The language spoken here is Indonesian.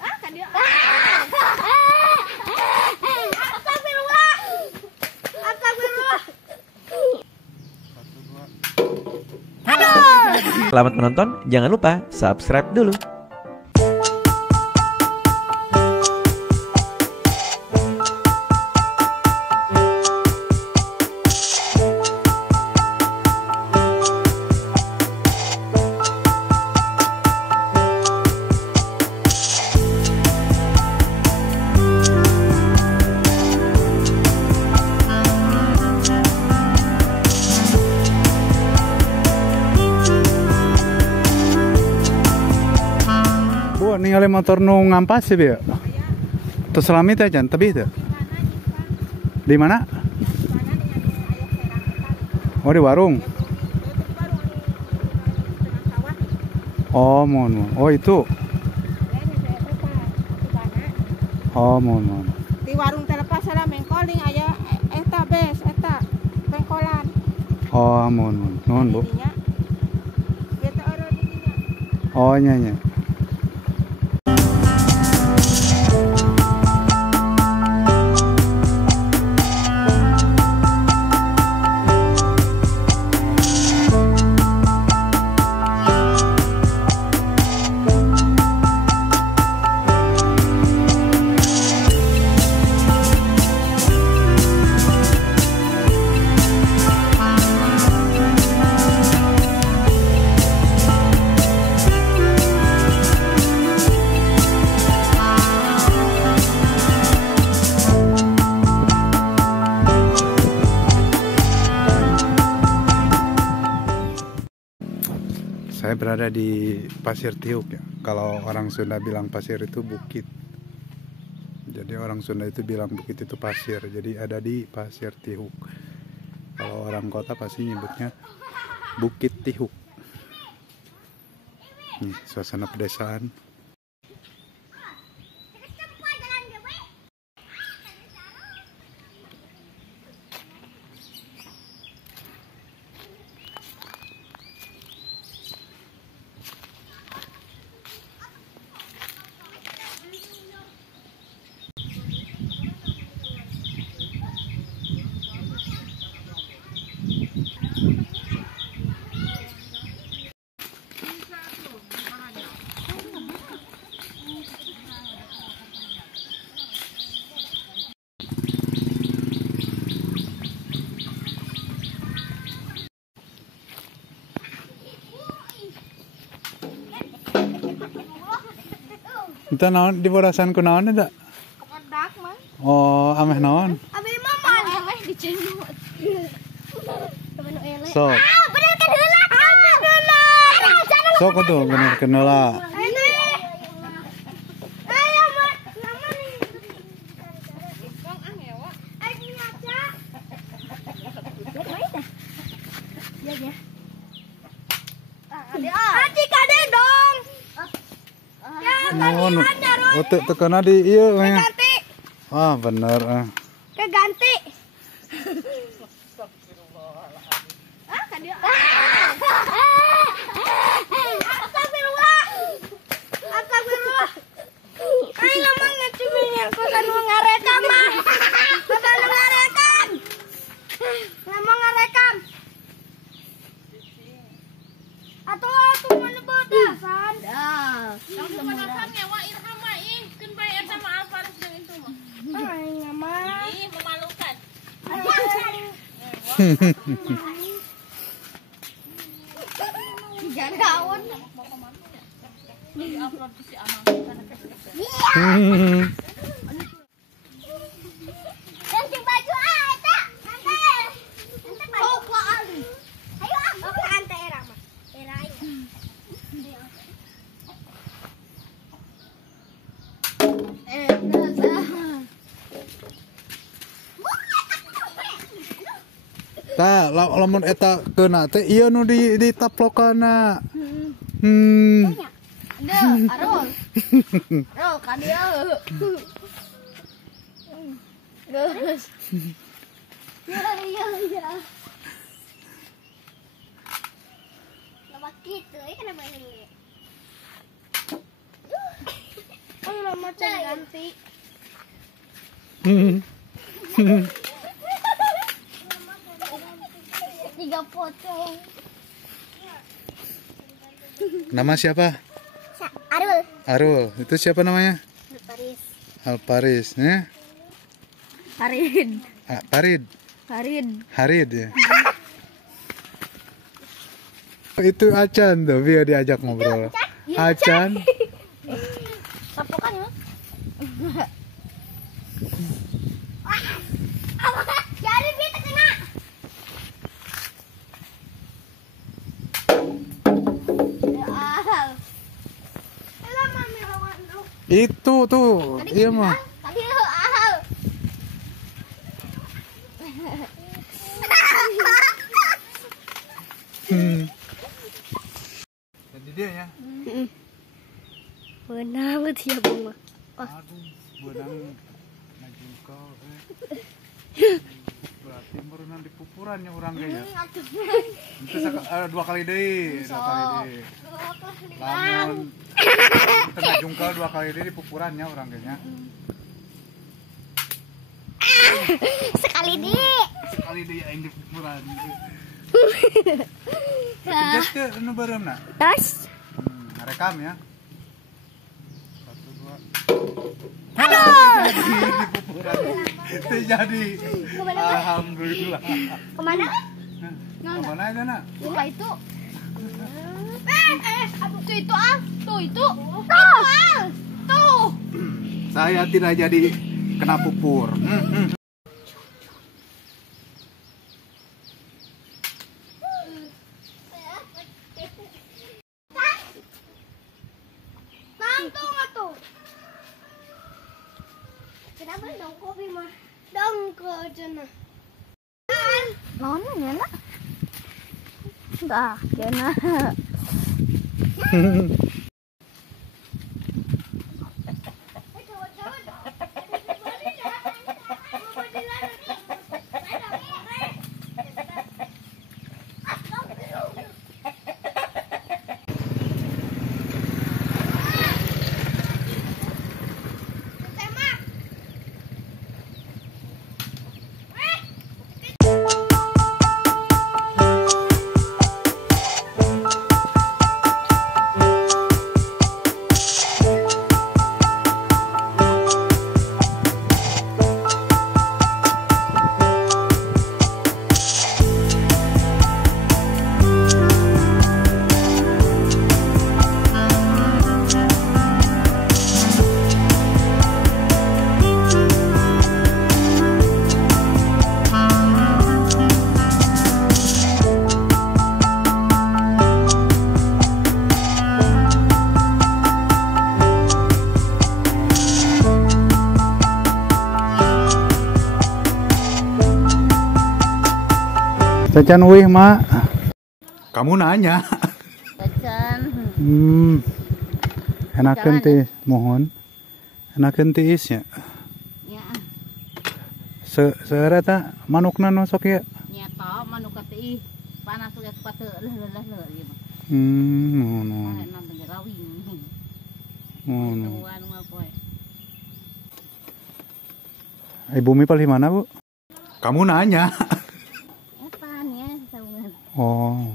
Ah, kan dia. Selamat menonton, jangan lupa subscribe dulu. Ningali motor nu ngampas sih ya. Terus selami teh jan tebih teh. Di mana? Oh di warung. Oh mon. Oh itu. Oh mon. Di warung telepas salah mengkoling aya eta bes eta pengkolan. Oh mon. Non bu. Gitu orang dinya. Oh nya. Saya berada di Pasir Tihuk ya. Kalau orang Sunda bilang pasir itu bukit. Jadi orang Sunda itu bilang bukit itu pasir. Jadi ada di Pasir Tihuk. Kalau orang kota pasti nyebutnya Bukit Tihuk. Nih, suasana pedesaan. Itu naon di borasan ku naon eta? Kedak mah. Oh, ameh naon? Abi mah eleh dicemut. Sok. Ah, bener kan heula. Bener. Sok atuh bener kenela. Ayo, Mak. Nama nih. Bang angewa. Ini aja. Ya. Adik kade dong. Naon? Oh, tekena di ieu we. Ganti. Ah, bener Keganti. Ah, kan dia. Astagfirullah. Ayo ngomong ngecumingnya, kok kan ngarekam mah. Kok kan ngarekam. Ngomong ngarekam. Atuh mana bodasan. Kamu bodasan ngewa Irham mah ih, keun bayar sama Alfaris jeung itu mah. Ai mah. Ih, memalukan. Jangan gaun. Di upload si Amang kana kecil. Ganti baju eta. Nanti baju ku ali. Ayo aku ante era mah. Era ayo. Tah, lamun eta keuna teh ieu nu di taplokana. Deu, arul. Arul ka dieu. Geus. Ya. Lama kitu, kenapa ini? kalau macan ganti. Tiga pocong. Nama siapa? Arul. Arul. Itu siapa namanya? Paris. Alparis. Farid. Farid. Farid. Harid ya. Itu Acan tuh, biar diajak ngobrol. Acan. Sapokan ya? Jadi kita kena. Itu tuh, iya mah. Tadi Jadi dia ya. Benang tiap bunga. Aduh, benang najungkal. Berarti berenang di pupurannya orang kayaknya. Itu dua kali deh, Lamun tengah jungkal 2 kali deh di pupurannya orang kayaknya. Sekali Sekali deh yang di pupuran. Jas ke nu bareng nak? Tas. Rekam ya. 1 2. Aduh. Jadi di pupuran. Itu jadi. Alhamdulillah. Kemana? Kemana aja nak? Lupa itu. Tuh itu tuh itu. Tuh. Saya tidak jadi kena pupur. Tuh. Kenapa dong kopi mah? Dong ke jana. Mana ya nak? Dah, jana. Cacan wih mak. Kamu nanya. Cacan. Enakan teh mohon. Enakan teh isnya. Ya. Serata manukna nosok ya. Nyata manuk kati panas udah pate leh gitu. No. Enak rawing. No. Tuan ngapoe. Ibu Mipal di mana, Bu? Kamu nanya. Apaan ya, saungan. Oh.